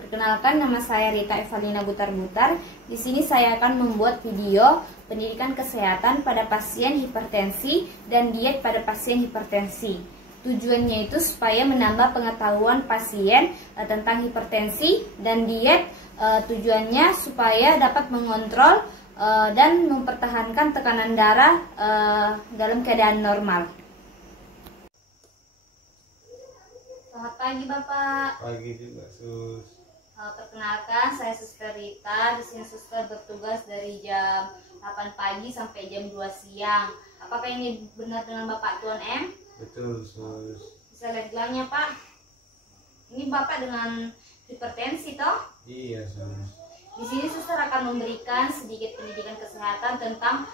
Perkenalkan, nama saya Rita Evalina Butar-Butar. Di sini saya akan membuat video pendidikan kesehatan pada pasien hipertensi dan diet pada pasien hipertensi. Tujuannya itu supaya menambah pengetahuan pasien tentang hipertensi dan diet. Tujuannya supaya dapat mengontrol dan mempertahankan tekanan darah dalam keadaan normal. Selamat pagi, Bapak. Pagi juga, Sus. Perkenalkan, saya Suster Rita. Di sini Suster bertugas dari jam 8 pagi sampai jam 2 siang. Apakah ini benar dengan Bapak Tuan M? Betul, Sus. Bisa lihat gelangnya, Pak. Ini Bapak dengan hipertensi, toh? Iya, Sus. Di sini Suster akan memberikan sedikit pendidikan kesehatan tentang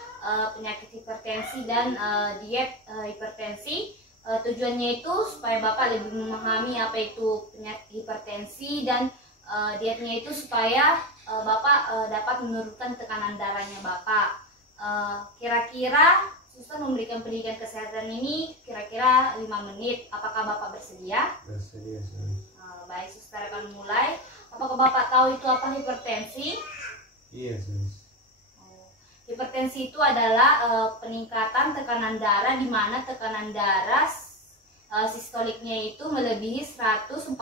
penyakit hipertensi dan diet hipertensi. Tujuannya itu supaya Bapak lebih memahami apa itu penyakit hipertensi dan dietnya itu supaya Bapak dapat menurunkan tekanan darahnya Bapak. Kira-kira Suster memberikan pendidikan kesehatan ini kira-kira 5 menit. Apakah Bapak bersedia? Bersedia, Sus. Baik, Suster akan mulai. Apakah Bapak tahu itu apa hipertensi? Iya, Sus. Hipertensi itu adalah peningkatan tekanan darah di mana tekanan darah sistoliknya itu melebihi 140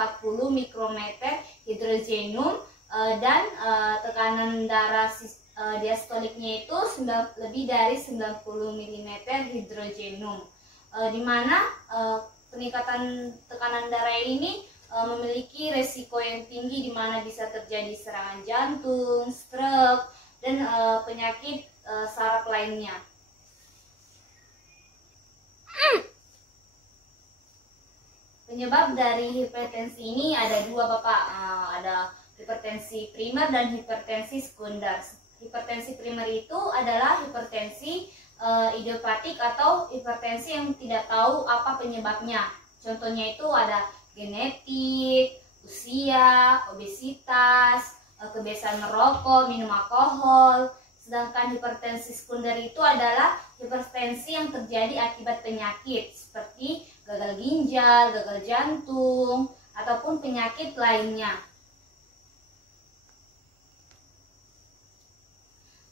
mikrometer hidrogenum dan tekanan darah diastoliknya itu lebih dari 90 mm hidrogenum. Di mana peningkatan tekanan darah ini memiliki resiko yang tinggi di mana bisa terjadi serangan jantung, stroke, dan penyakit saraf lainnya. Penyebab dari hipertensi ini ada dua, Bapak. Ada hipertensi primer dan hipertensi sekunder. Hipertensi primer itu adalah hipertensi idiopatik atau hipertensi yang tidak tahu apa penyebabnya. Contohnya itu ada genetik, usia, obesitas, kebiasaan merokok, minum alkohol. Sedangkan hipertensi sekunder itu adalah hipertensi yang terjadi akibat penyakit seperti gagal ginjal, gagal jantung, ataupun penyakit lainnya.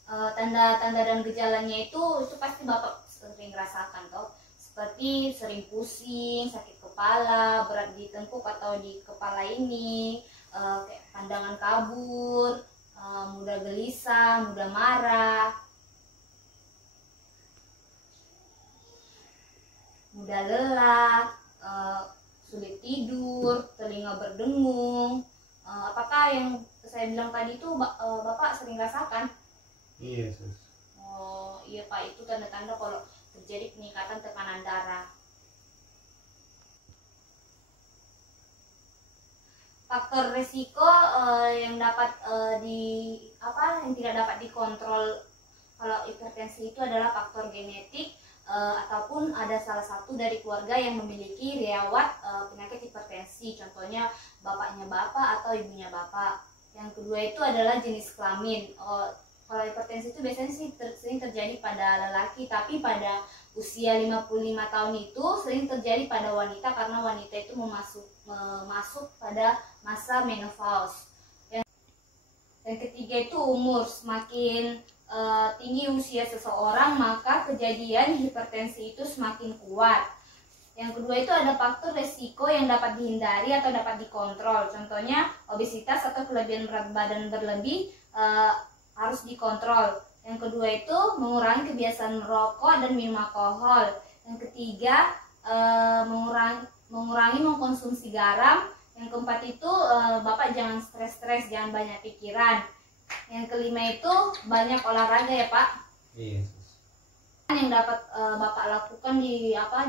Tanda-tanda dan gejalanya itu pasti Bapak sering rasakan, toh. Seperti sering pusing, sakit kepala, berat di tengkuk atau di kepala ini, pandangan kabur, mudah gelisah, mudah marah, mudah lelah, sulit tidur, telinga berdengung. Apakah yang saya bilang tadi itu Bapak sering rasakan? Iya, Sus. Oh iya, Pak, itu tanda-tanda kalau terjadi peningkatan tekanan darah. Faktor risiko yang dapat yang tidak dapat dikontrol kalau hipertensi itu adalah faktor genetik ataupun ada salah satu dari keluarga yang memiliki riwayat penyakit hipertensi, contohnya bapaknya Bapak atau ibunya Bapak. Yang kedua itu adalah jenis kelamin. Kalau hipertensi itu biasanya sih sering terjadi pada lelaki, tapi pada usia 55 tahun itu sering terjadi pada wanita karena wanita itu masuk pada masa menopause. Yang ketiga itu umur. Semakin tinggi usia seseorang, maka kejadian hipertensi itu semakin kuat. Yang kedua itu ada faktor resiko yang dapat dihindari atau dapat dikontrol. Contohnya obesitas atau kelebihan berat badan berlebih harus dikontrol. Yang kedua itu mengurangi kebiasaan merokok dan minum alkohol. Yang ketiga mengurangi mengkonsumsi garam. Yang keempat itu Bapak jangan stres-stres, jangan banyak pikiran. Yang kelima itu banyak olahraga ya, Pak. Iya, Sus. Yang dapat Bapak lakukan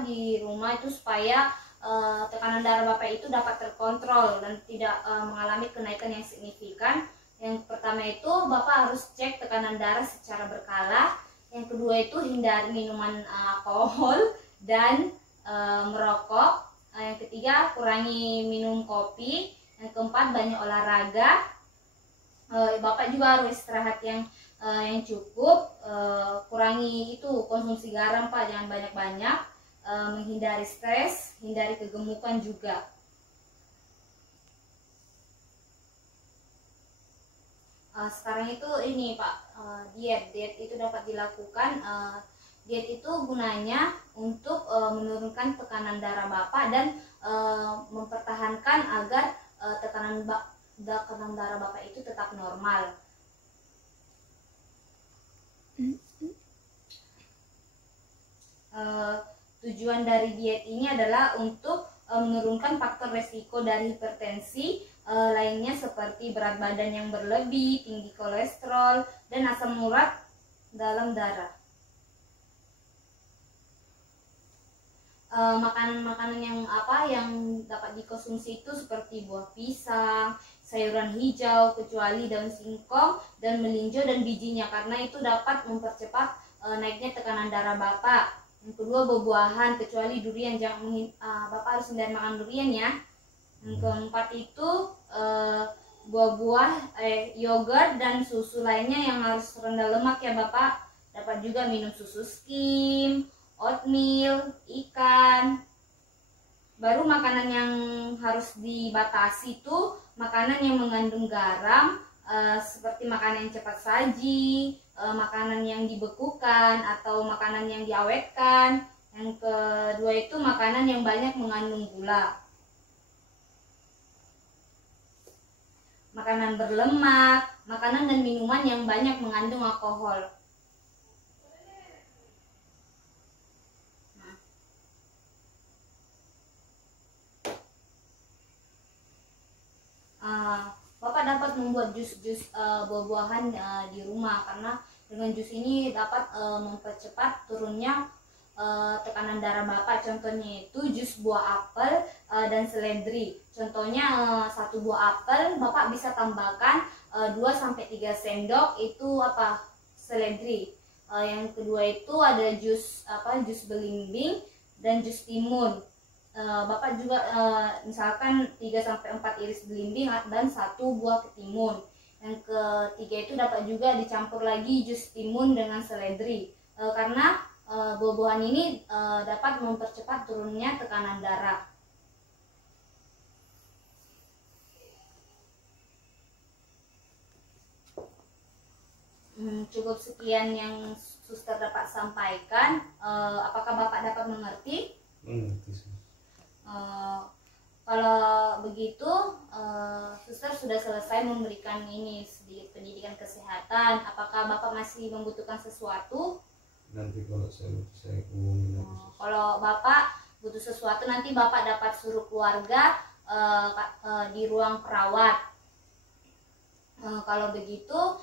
di rumah itu supaya tekanan darah Bapak itu dapat terkontrol dan tidak mengalami kenaikan yang signifikan. Yang pertama itu Bapak harus cek tekanan darah secara berkala. Yang kedua itu hindari minuman alkohol dan merokok. Yang ketiga kurangi minum kopi. Yang keempat banyak olahraga. Bapak juga harus istirahat yang cukup. Kurangi itu konsumsi garam, Pak, jangan banyak-banyak. Menghindari stres, hindari kegemukan juga. Sekarang itu ini Pak, diet itu dapat dilakukan. Diet itu gunanya untuk menurunkan tekanan darah Bapak dan mempertahankan agar tekanan darah Bapak itu tetap normal. Tujuan dari diet ini adalah untuk menurunkan faktor resiko dari hipertensi lainnya seperti berat badan yang berlebih, tinggi kolesterol, dan asam urat dalam darah. Makanan-makanan yang dapat dikonsumsi itu seperti buah pisang, sayuran hijau kecuali daun singkong dan melinjo dan bijinya, karena itu dapat mempercepat naiknya tekanan darah Bapak. Yang kedua, buah-buahan kecuali durian, Bapak harus hindari makan durian ya. Yang keempat itu buah-buah, yogurt dan susu lainnya yang harus rendah lemak ya Bapak. Dapat juga minum susu skim, oatmeal, ikan. Baru makanan yang harus dibatasi itu makanan yang mengandung garam, seperti makanan yang cepat saji, makanan yang dibekukan atau makanan yang diawetkan. Yang kedua itu makanan yang banyak mengandung gula. Makanan berlemak, makanan dan minuman yang banyak mengandung alkohol. Bapak dapat membuat jus-jus buah-buahan di rumah, karena dengan jus ini dapat mempercepat turunnya tekanan darah Bapak. Contohnya itu jus buah apel dan seledri. Contohnya satu buah apel Bapak bisa tambahkan 2-3 sendok itu seledri. Yang kedua itu ada jus belimbing dan jus timun. Bapak juga misalkan 3-4 iris belimbing dan 1 buah ketimun. Yang ketiga itu dapat juga dicampur lagi jus timun dengan seledri, karena buah-buahan ini dapat mempercepat turunnya tekanan darah. Cukup sekian yang suster dapat sampaikan. Apakah Bapak dapat mengerti? Mengerti. Kalau begitu, suster sudah selesai memberikan ini sedikit pendidikan kesehatan. Apakah Bapak masih membutuhkan sesuatu? Nanti kalau saya hubungin lagi. Kalau Bapak butuh sesuatu, nanti Bapak dapat suruh keluarga di ruang perawat. Kalau begitu,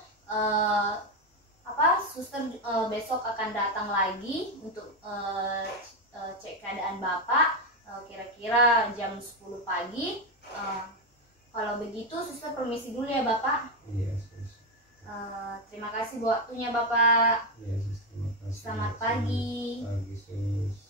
suster besok akan datang lagi untuk cek keadaan Bapak. Kira-kira jam 10 pagi. Kalau begitu suster permisi dulu ya Bapak. Iya, sus. Terima kasih buat waktunya Bapak. Iya, sus. Terima kasih. Selamat pagi. Pagi, sus.